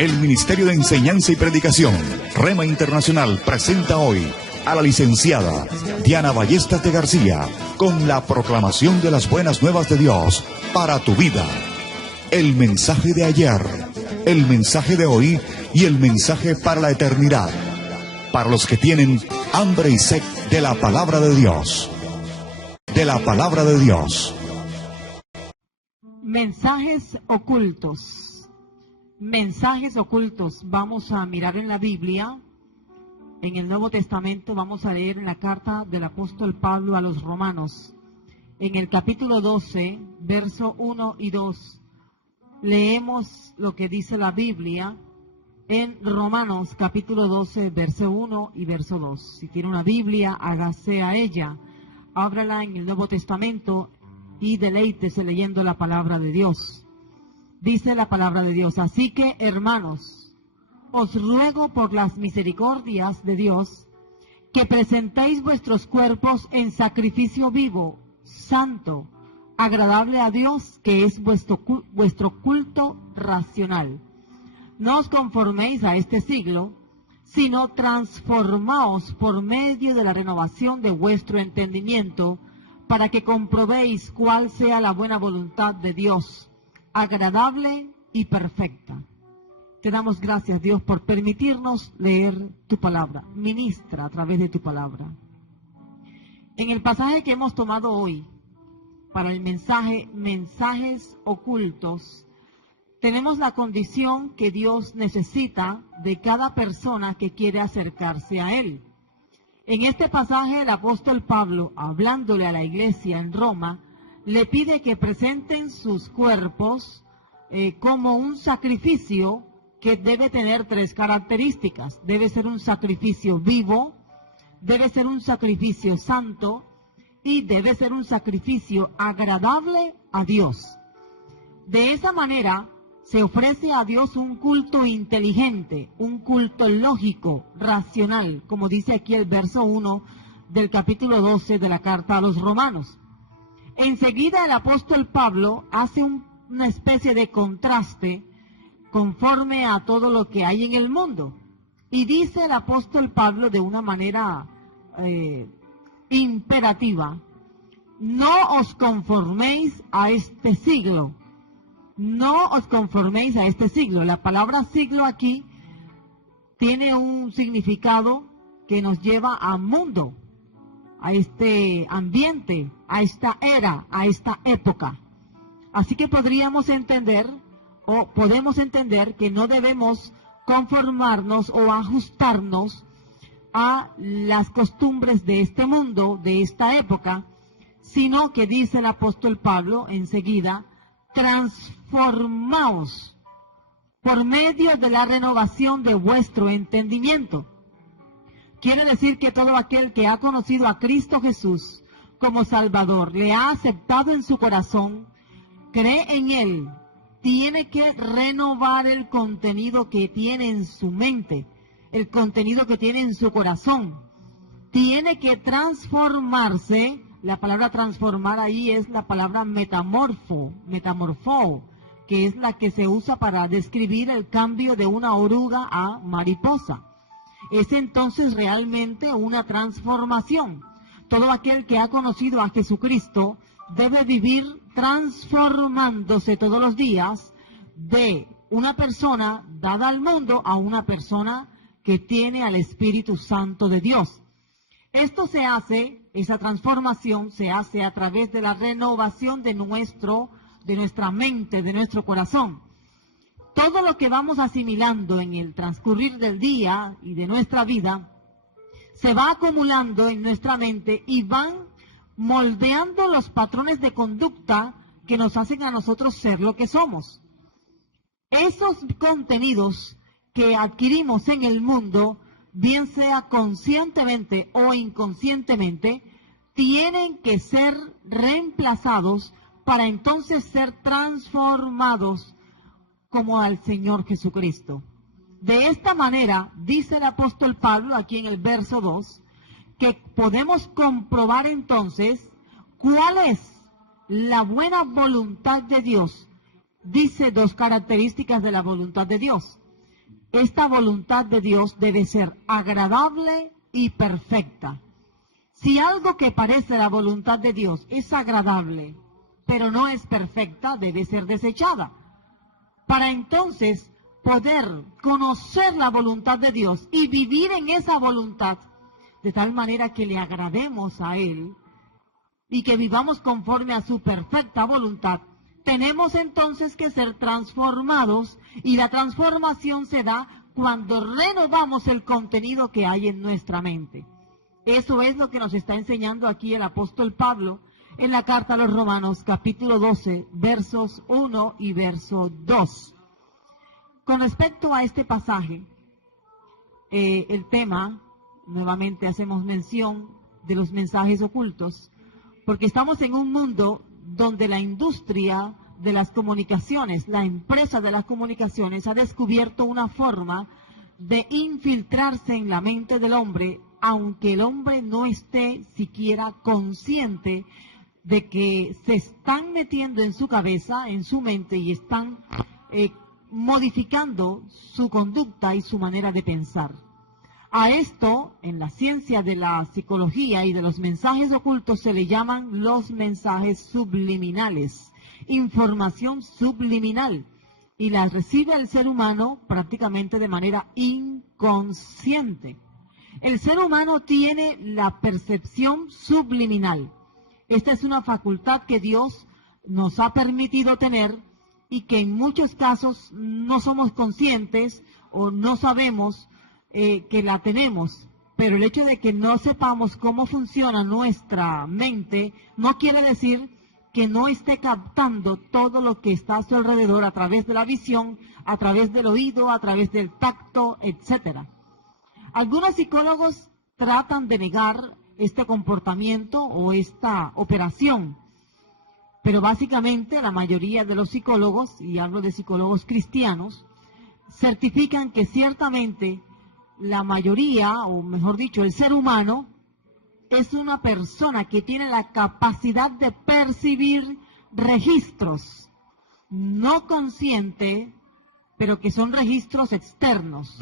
El Ministerio de Enseñanza y Predicación, Rema Internacional, presenta hoy a la licenciada Diana Ballestas de García con la proclamación de las buenas nuevas de Dios para tu vida. El mensaje de ayer, el mensaje de hoy y el mensaje para la eternidad. Para los que tienen hambre y sed de la palabra de Dios. De la palabra de Dios. Mensajes ocultos. Mensajes ocultos. Vamos a mirar en la Biblia. En el Nuevo Testamento vamos a leer en la carta del apóstol Pablo a los Romanos. En el capítulo 12, verso 1 y 2, leemos lo que dice la Biblia en Romanos capítulo 12, verso 1 y verso 2. Si tiene una Biblia, hágase a ella. Ábrala en el Nuevo Testamento y deleítese leyendo la palabra de Dios. Dice la palabra de Dios: así que, hermanos, os ruego por las misericordias de Dios que presentéis vuestros cuerpos en sacrificio vivo, santo, agradable a Dios, que es vuestro culto racional. No os conforméis a este siglo, sino transformaos por medio de la renovación de vuestro entendimiento, para que comprobéis cuál sea la buena voluntad de Dios, agradable y perfecta. Te damos gracias, Dios, por permitirnos leer tu palabra. Ministra a través de tu palabra. En el pasaje que hemos tomado hoy, para el mensaje, mensajes ocultos, tenemos la condición que Dios necesita de cada persona que quiere acercarse a Él. En este pasaje, el apóstol Pablo, hablándole a la iglesia en Roma, le pide que presenten sus cuerpos como un sacrificio que debe tener tres características. Debe ser un sacrificio vivo, debe ser un sacrificio santo y debe ser un sacrificio agradable a Dios. De esa manera se ofrece a Dios un culto inteligente, un culto lógico, racional, como dice aquí el verso 1 del capítulo 12 de la carta a los Romanos. Enseguida el apóstol Pablo hace una especie de contraste conforme a todo lo que hay en el mundo. Y dice el apóstol Pablo de una manera imperativa: no os conforméis a este siglo. No os conforméis a este siglo. La palabra siglo aquí tiene un significado que nos lleva a mundo, a este ambiente, a esta era, a esta época. Así que podríamos entender, o podemos entender, que no debemos conformarnos o ajustarnos a las costumbres de este mundo, de esta época, sino que dice el apóstol Pablo enseguida: transformaos por medio de la renovación de vuestro entendimiento. Quiere decir que todo aquel que ha conocido a Cristo Jesús como Salvador, le ha aceptado en su corazón, cree en Él, tiene que renovar el contenido que tiene en su mente, el contenido que tiene en su corazón. Tiene que transformarse. La palabra transformar ahí es la palabra metamorfo, que es la que se usa para describir el cambio de una oruga a mariposa. Es entonces realmente una transformación. Todo aquel que ha conocido a Jesucristo debe vivir transformándose todos los días de una persona dada al mundo a una persona que tiene al Espíritu Santo de Dios. Esto se hace, esa transformación se hace a través de la renovación de nuestra mente, de nuestro corazón. Todo lo que vamos asimilando en el transcurrir del día y de nuestra vida se va acumulando en nuestra mente y van moldeando los patrones de conducta que nos hacen a nosotros ser lo que somos. Esos contenidos que adquirimos en el mundo, bien sea conscientemente o inconscientemente, tienen que ser reemplazados para entonces ser transformados como al Señor Jesucristo. De esta manera, dice el apóstol Pablo aquí en el verso 2, que podemos comprobar entonces cuál es la buena voluntad de Dios. Dice dos características de la voluntad de Dios. esta voluntad de Dios debe ser agradable y perfecta. Si algo que parece la voluntad de Dios es agradable, pero no es perfecta, debe ser desechada. Para entonces poder conocer la voluntad de Dios y vivir en esa voluntad, de tal manera que le agrademos a Él y que vivamos conforme a su perfecta voluntad, tenemos entonces que ser transformados, y la transformación se da cuando renovamos el contenido que hay en nuestra mente. Eso es lo que nos está enseñando aquí el apóstol Pablo en la carta a los Romanos, capítulo 12, versos 1 y verso 2. Con respecto a este pasaje, el tema, nuevamente hacemos mención de los mensajes ocultos, porque estamos en un mundo donde la industria de las comunicaciones, la empresa de las comunicaciones ha descubierto una forma de infiltrarse en la mente del hombre, aunque el hombre no esté siquiera consciente de que se están metiendo en su cabeza, en su mente, y están modificando su conducta y su manera de pensar. A esto, en la ciencia de la psicología y de los mensajes ocultos, se le llaman los mensajes subliminales, información subliminal, y las recibe el ser humano prácticamente de manera inconsciente. El ser humano tiene la percepción subliminal. Esta es una facultad que Dios nos ha permitido tener y que en muchos casos no somos conscientes o no sabemos que la tenemos. Pero el hecho de que no sepamos cómo funciona nuestra mente no quiere decir que no esté captando todo lo que está a su alrededor a través de la visión, a través del oído, a través del tacto, etcétera. Algunos psicólogos tratan de negar este comportamiento o esta operación, pero básicamente la mayoría de los psicólogos, y hablo de psicólogos cristianos, certifican que ciertamente la mayoría, o mejor dicho, el ser humano, es una persona que tiene la capacidad de percibir registros no conscientes, pero que son registros externos.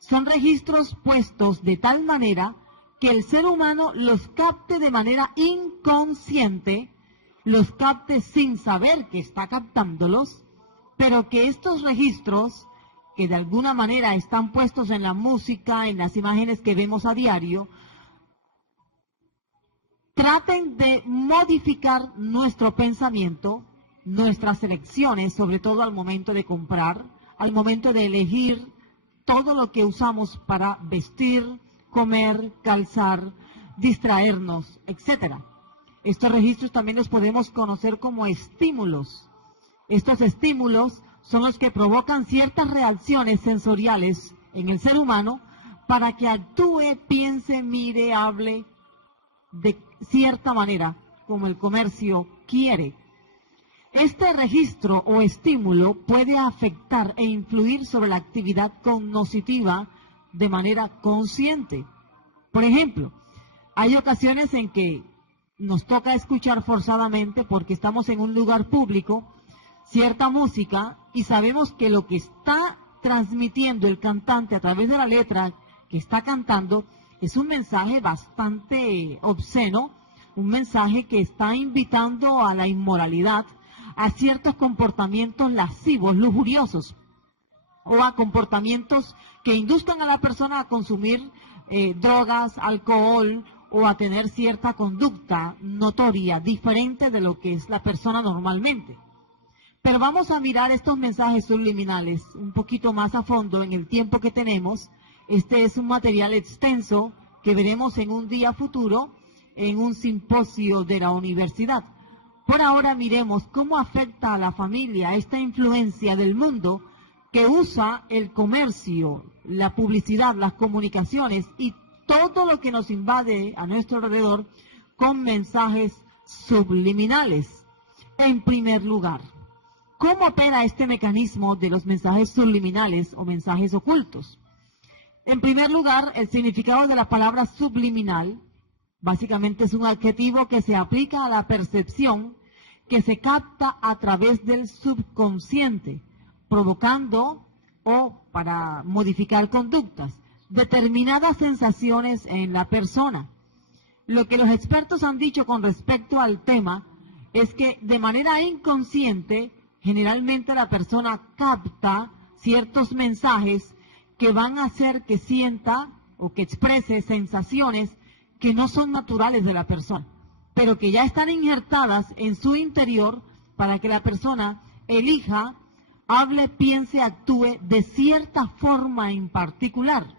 Son registros puestos de tal manera que el ser humano los capte de manera inconsciente, los capte sin saber que está captándolos, pero que estos registros, que de alguna manera están puestos en la música, en las imágenes que vemos a diario, traten de modificar nuestro pensamiento, nuestras elecciones, sobre todo al momento de comprar, al momento de elegir todo lo que usamos para vestir, comer, calzar, distraernos, etc. Estos registros también los podemos conocer como estímulos. Estos estímulos son los que provocan ciertas reacciones sensoriales en el ser humano para que actúe, piense, mire, hable de cierta manera, como el comercio quiere. Este registro o estímulo puede afectar e influir sobre la actividad cognitiva de manera consciente. Por ejemplo, hay ocasiones en que nos toca escuchar forzadamente, porque estamos en un lugar público, cierta música, y sabemos que lo que está transmitiendo el cantante a través de la letra que está cantando es un mensaje bastante obsceno, un mensaje que está invitando a la inmoralidad, a ciertos comportamientos lascivos, lujuriosos, o a comportamientos que induzcan a la persona a consumir drogas, alcohol, o a tener cierta conducta notoria, diferente de lo que es la persona normalmente. Pero vamos a mirar estos mensajes subliminales un poquito más a fondo en el tiempo que tenemos. Este es un material extenso que veremos en un día futuro en un simposio de la universidad. Por ahora miremos cómo afecta a la familia esta influencia del mundo que usa el comercio, la publicidad, las comunicaciones y todo lo que nos invade a nuestro alrededor con mensajes subliminales. En primer lugar, ¿cómo opera este mecanismo de los mensajes subliminales o mensajes ocultos? En primer lugar, el significado de la palabra subliminal básicamente es un adjetivo que se aplica a la percepción que se capta a través del subconsciente, provocando o para modificar conductas, determinadas sensaciones en la persona. Lo que los expertos han dicho con respecto al tema es que de manera inconsciente, generalmente la persona capta ciertos mensajes que van a hacer que sienta o que exprese sensaciones que no son naturales de la persona, pero que ya están injertadas en su interior para que la persona elija, hable, piense, actúe de cierta forma en particular.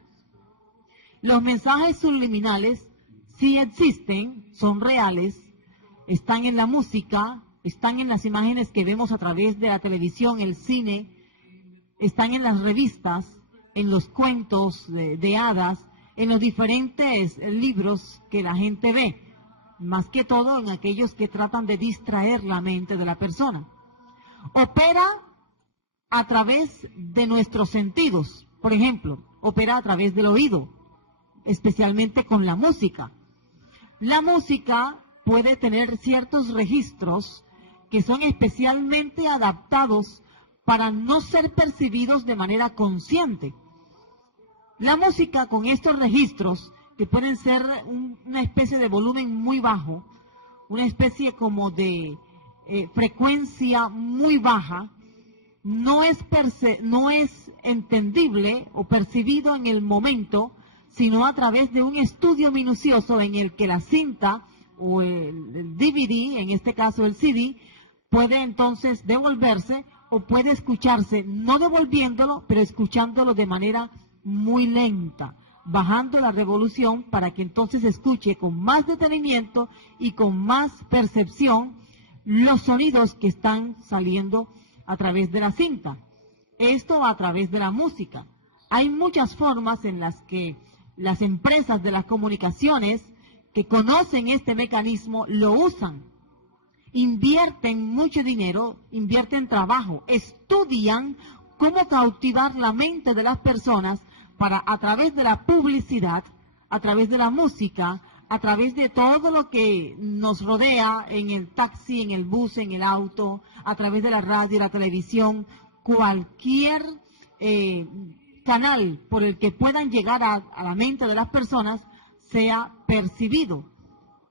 Los mensajes subliminales sí existen, son reales, están en la música, están en las imágenes que vemos a través de la televisión, el cine, están en las revistas, en los cuentos de hadas, en los diferentes libros que la gente ve, más que todo en aquellos que tratan de distraer la mente de la persona. Opera a través de nuestros sentidos, por ejemplo, opera a través del oído, especialmente con la música. La música puede tener ciertos registros que son especialmente adaptados para no ser percibidos de manera consciente. La música con estos registros, que pueden ser una especie de volumen muy bajo, una especie como de frecuencia muy baja, no es entendible o percibido en el momento, sino a través de un estudio minucioso en el que la cinta o el DVD, en este caso el CD, puede entonces devolverse o puede escucharse, no devolviéndolo, pero escuchándolo de manera muy lenta, bajando la revolución para que entonces escuche con más detenimiento y con más percepción los sonidos que están saliendo a través de la cinta. Esto a través de la música. Hay muchas formas en las que las empresas de las comunicaciones que conocen este mecanismo lo usan. Invierten mucho dinero, invierten trabajo, estudian cómo cautivar la mente de las personas para a través de la publicidad, a través de la música, a través de todo lo que nos rodea en el taxi, en el bus, en el auto, a través de la radio, la televisión, cualquier canal por el que puedan llegar a la mente de las personas sea percibido.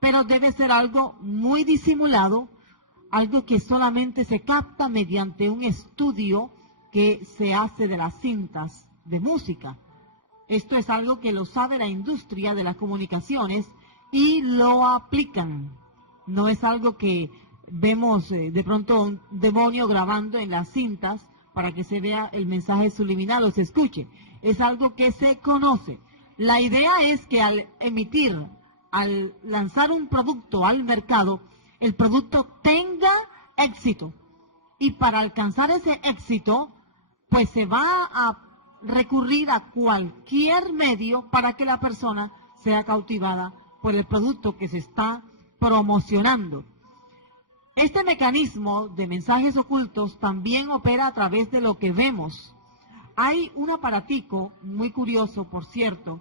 Pero debe ser algo muy disimulado, algo que solamente se capta mediante un estudio que se hace de las cintas de música. Esto es algo que lo sabe la industria de las comunicaciones y lo aplican. No es algo que vemos de pronto un demonio grabando en las cintas para que se vea el mensaje subliminal o se escuche. Es algo que se conoce. La idea es que al lanzar un producto al mercado, el producto tenga éxito. Y para alcanzar ese éxito, pues se va a recurrir a cualquier medio para que la persona sea cautivada por el producto que se está promocionando. Este mecanismo de mensajes ocultos también opera a través de lo que vemos. Hay un aparatico muy curioso, por cierto,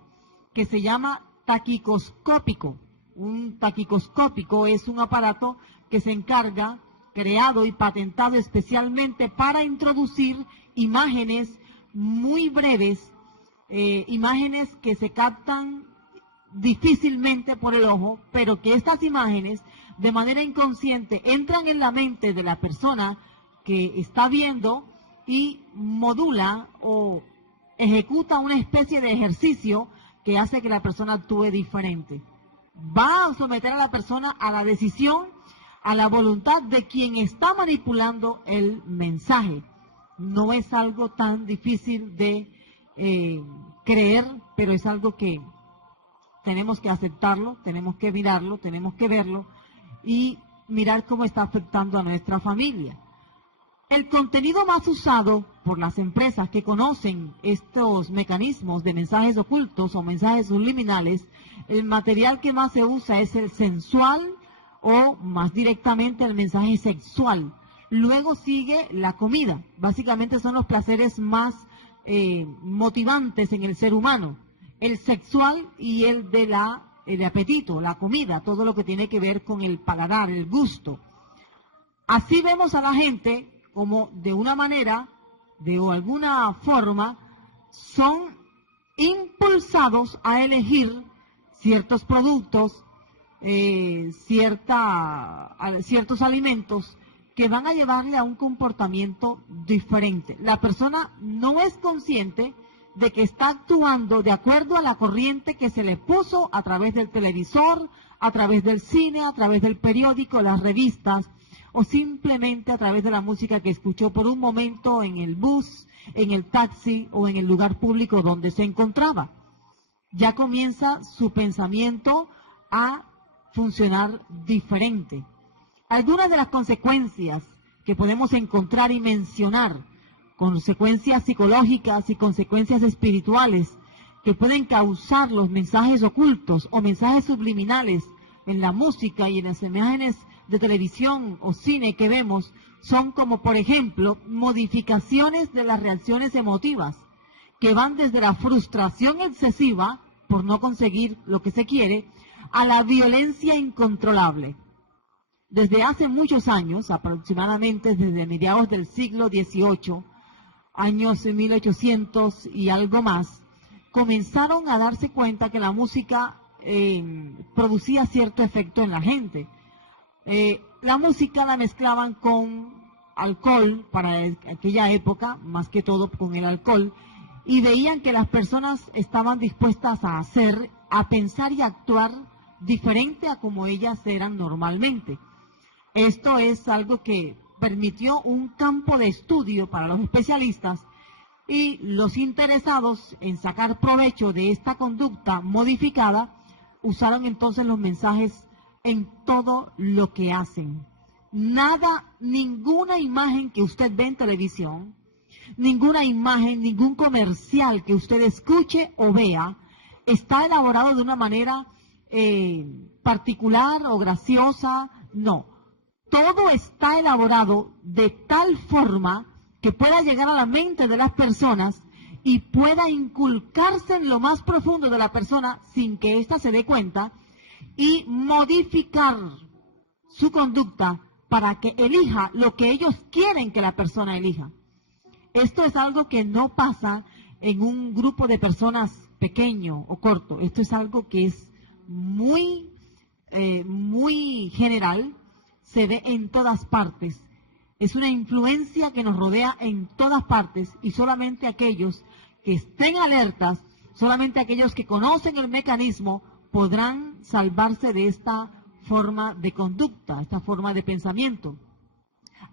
que se llama taquicoscópico. Un taquicoscópico es un aparato que se encarga, creado y patentado especialmente para introducir imágenes muy breves, imágenes que se captan difícilmente por el ojo, pero que estas imágenes de manera inconsciente entran en la mente de la persona que está viendo y modula o ejecuta una especie de ejercicio que hace que la persona actúe diferente. Va a someter a la persona a la decisión, a la voluntad de quien está manipulando el mensaje. No es algo tan difícil de creer, pero es algo que tenemos que aceptarlo, tenemos que mirarlo, tenemos que verlo y mirar cómo está afectando a nuestra familia. El contenido más usado por las empresas que conocen estos mecanismos de mensajes ocultos o mensajes subliminales, el material que más se usa es el sensual o más directamente el mensaje sexual. Luego sigue la comida. Básicamente son los placeres más motivantes en el ser humano. El sexual y el de apetito, la comida, todo lo que tiene que ver con el paladar, el gusto. Así vemos a la gente como de una manera de alguna forma, son impulsados a elegir ciertos productos, ciertos alimentos que van a llevarle a un comportamiento diferente. La persona no es consciente de que está actuando de acuerdo a la corriente que se le puso a través del televisor, a través del cine, a través del periódico, las revistas, o simplemente a través de la música que escuchó por un momento en el bus, en el taxi o en el lugar público donde se encontraba. Ya comienza su pensamiento a funcionar diferente. Algunas de las consecuencias que podemos encontrar y mencionar, consecuencias psicológicas y consecuencias espirituales que pueden causar los mensajes ocultos o mensajes subliminales en la música y en las imágenes de televisión o cine que vemos, son como, por ejemplo, modificaciones de las reacciones emotivas, que van desde la frustración excesiva por no conseguir lo que se quiere, a la violencia incontrolable. Desde hace muchos años, aproximadamente desde mediados del siglo XVIII, años 1800 y algo más, comenzaron a darse cuenta que la música producía cierto efecto en la gente. La música la mezclaban con alcohol para aquella época, más que todo con el alcohol, y veían que las personas estaban dispuestas a hacer, a pensar y a actuar diferente a como ellas eran normalmente. Esto es algo que permitió un campo de estudio para los especialistas y los interesados en sacar provecho de esta conducta modificada usaron entonces los mensajes en todo lo que hacen. Nada, ninguna imagen que usted ve en televisión, ninguna imagen, ningún comercial que usted escuche o vea está elaborado de una manera particular o graciosa, no. Todo está elaborado de tal forma que pueda llegar a la mente de las personas y pueda inculcarse en lo más profundo de la persona sin que ésta se dé cuenta y modificar su conducta para que elija lo que ellos quieren que la persona elija. Esto es algo que no pasa en un grupo de personas pequeño o corto. Esto es algo que es muy general, se ve en todas partes. Es una influencia que nos rodea en todas partes y solamente aquellos que estén alertas, solamente aquellos que conocen el mecanismo podrán salvarse de esta forma de conducta, esta forma de pensamiento.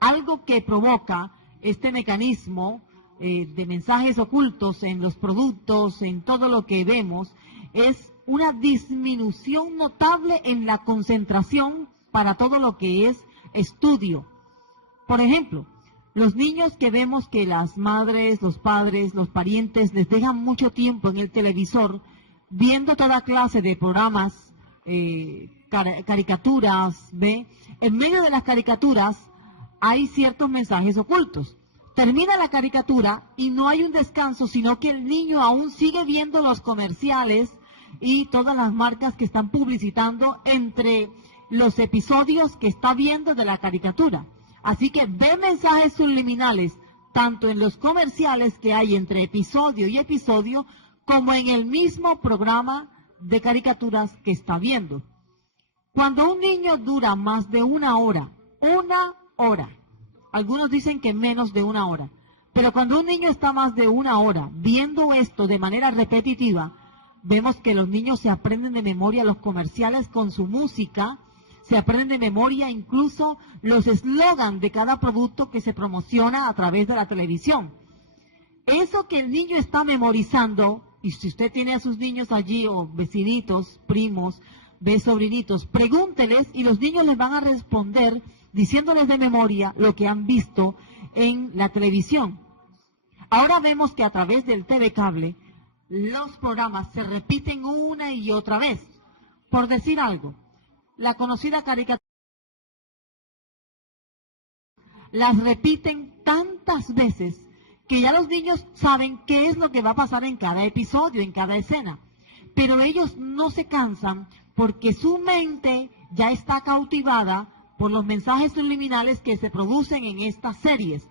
Algo que provoca este mecanismo de mensajes ocultos en los productos, en todo lo que vemos, es una disminución notable en la concentración para todo lo que es estudio. Por ejemplo, los niños que vemos que las madres, los padres, los parientes les dejan mucho tiempo en el televisor viendo toda clase de programas, caricaturas, ¿ve? En medio de las caricaturas hay ciertos mensajes ocultos. Termina la caricatura y no hay un descanso, sino que el niño aún sigue viendo los comerciales y todas las marcas que están publicitando entre los episodios que está viendo de la caricatura. Así que ve mensajes subliminales, tanto en los comerciales que hay entre episodio y episodio, como en el mismo programa de caricaturas que está viendo. Cuando un niño dura más de una hora, algunos dicen que menos de una hora, pero cuando un niño está más de una hora viendo esto de manera repetitiva, vemos que los niños se aprenden de memoria los comerciales con su música, se aprenden de memoria incluso los eslogans de cada producto que se promociona a través de la televisión. Eso que el niño está memorizando, y si usted tiene a sus niños allí, o vecinitos, primos, sobrinitos, pregúnteles y los niños les van a responder diciéndoles de memoria lo que han visto en la televisión. Ahora vemos que a través del TV Cable, los programas se repiten una y otra vez. Por decir algo, la conocida caricatura las repiten tantas veces que ya los niños saben qué es lo que va a pasar en cada episodio, en cada escena. Pero ellos no se cansan porque su mente ya está cautivada por los mensajes subliminales que se producen en estas series.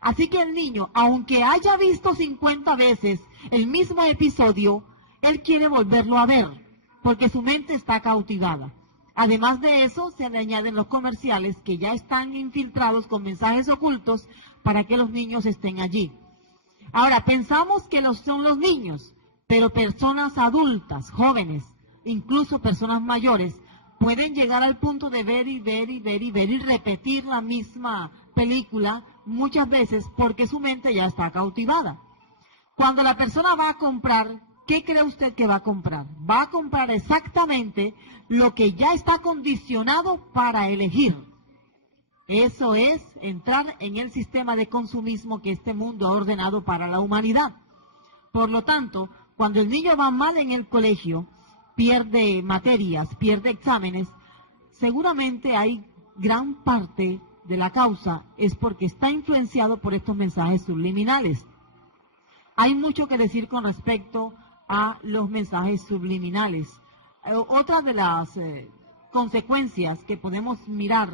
Así que el niño, aunque haya visto 50 veces el mismo episodio, él quiere volverlo a ver, porque su mente está cautivada. Además de eso, se le añaden los comerciales que ya están infiltrados con mensajes ocultos para que los niños estén allí. Ahora, pensamos que son los niños, pero personas adultas, jóvenes, incluso personas mayores, pueden llegar al punto de ver y ver y ver y ver y repetir la misma película muchas veces porque su mente ya está cautivada. Cuando la persona va a comprar, ¿qué cree usted que va a comprar? Va a comprar exactamente lo que ya está condicionado para elegir. Eso es entrar en el sistema de consumismo que este mundo ha ordenado para la humanidad. Por lo tanto, cuando el niño va mal en el colegio, pierde materias, pierde exámenes, seguramente hay gran parte de la causa es porque está influenciado por estos mensajes subliminales. Hay mucho que decir con respecto a los mensajes subliminales. Otra de las consecuencias que podemos mirar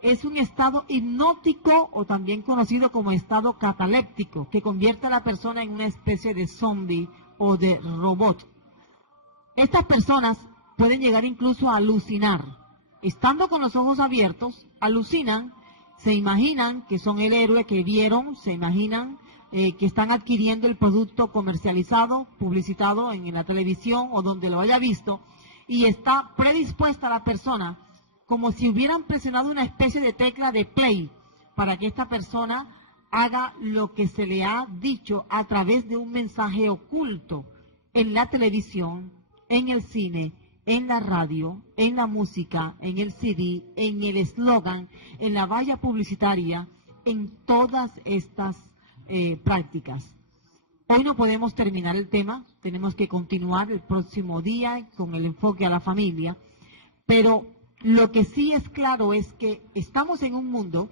es un estado hipnótico o también conocido como estado cataléptico, que convierte a la persona en una especie de zombie o de robot. Estas personas pueden llegar incluso a alucinar. Estando con los ojos abiertos, alucinan, se imaginan que son el héroe que vieron, se imaginan que están adquiriendo el producto comercializado, publicitado en la televisión o donde lo haya visto, y está predispuesta la persona como si hubieran presionado una especie de tecla de play para que esta persona haga lo que se le ha dicho a través de un mensaje oculto en la televisión, en el cine, en la radio, en la música, en el CD, en el eslogan, en la valla publicitaria, en todas estas prácticas. Hoy no podemos terminar el tema, tenemos que continuar el próximo día con el enfoque a la familia, pero lo que sí es claro es que estamos en un mundo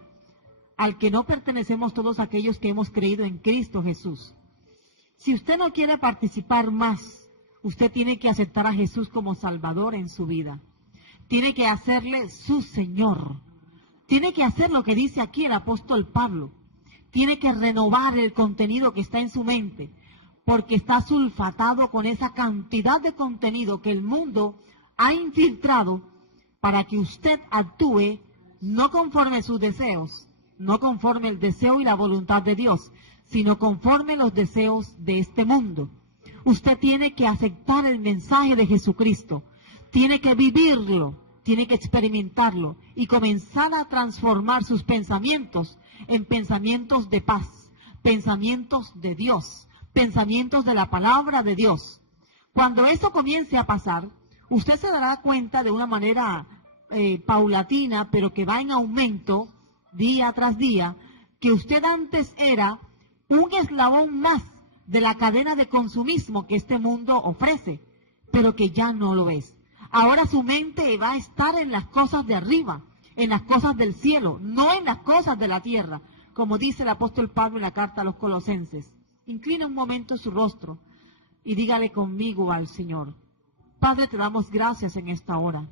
al que no pertenecemos todos aquellos que hemos creído en Cristo Jesús. Si usted no quiere participar más, usted tiene que aceptar a Jesús como Salvador en su vida. Tiene que hacerle su Señor. Tiene que hacer lo que dice aquí el apóstol Pablo. Tiene que renovar el contenido que está en su mente, porque está sulfatado con esa cantidad de contenido que el mundo ha infiltrado para que usted actúe no conforme a sus deseos, no conforme el deseo y la voluntad de Dios, sino conforme los deseos de este mundo. Usted tiene que aceptar el mensaje de Jesucristo, tiene que vivirlo, tiene que experimentarlo y comenzar a transformar sus pensamientos en pensamientos de paz, pensamientos de Dios, pensamientos de la palabra de Dios. Cuando eso comience a pasar, usted se dará cuenta de una manera paulatina, pero que va en aumento día tras día, que usted antes era un eslabón más de la cadena de consumismo que este mundo ofrece, pero que ya no lo es. Ahora su mente va a estar en las cosas de arriba, en las cosas del cielo, no en las cosas de la tierra, como dice el apóstol Pablo en la carta a los Colosenses. Inclina un momento su rostro y dígale conmigo al Señor: Padre, te damos gracias en esta hora.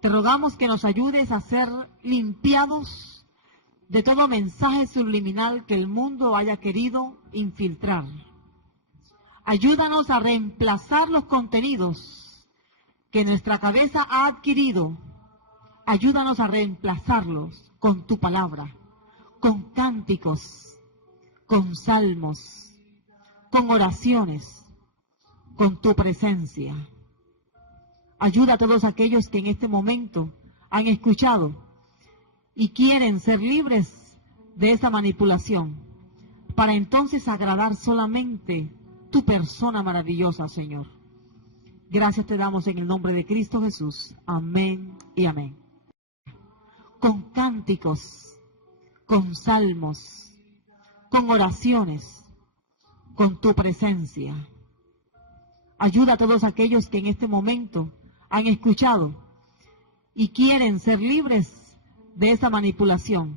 Te rogamos que nos ayudes a ser limpiados de todo mensaje subliminal que el mundo haya querido infiltrar. Ayúdanos a reemplazar los contenidos que nuestra cabeza ha adquirido. Ayúdanos a reemplazarlos con tu palabra, con cánticos, con salmos, con oraciones, con tu presencia. Ayuda a todos aquellos que en este momento han escuchado y quieren ser libres de esa manipulación, para entonces agradar solamente tu persona maravillosa, Señor. Gracias te damos en el nombre de Cristo Jesús. Amén y amén. Con cánticos, con salmos, con oraciones, con tu presencia. Ayuda a todos aquellos que en este momento han escuchado y quieren ser libres de esa manipulación,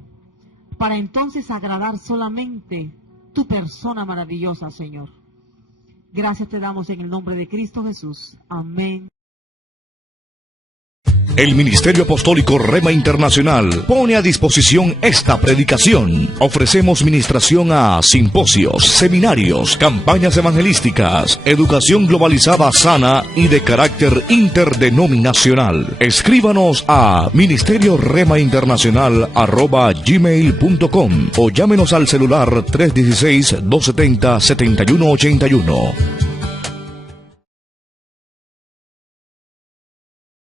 para entonces agradar solamente tu persona maravillosa, Señor. Gracias te damos en el nombre de Cristo Jesús. Amén. El Ministerio Apostólico Rema Internacional pone a disposición esta predicación. Ofrecemos ministración a simposios, seminarios, campañas evangelísticas, educación globalizada sana y de carácter interdenominacional. Escríbanos a ministerioremainternacional@gmail.com o llámenos al celular 316-270-7181.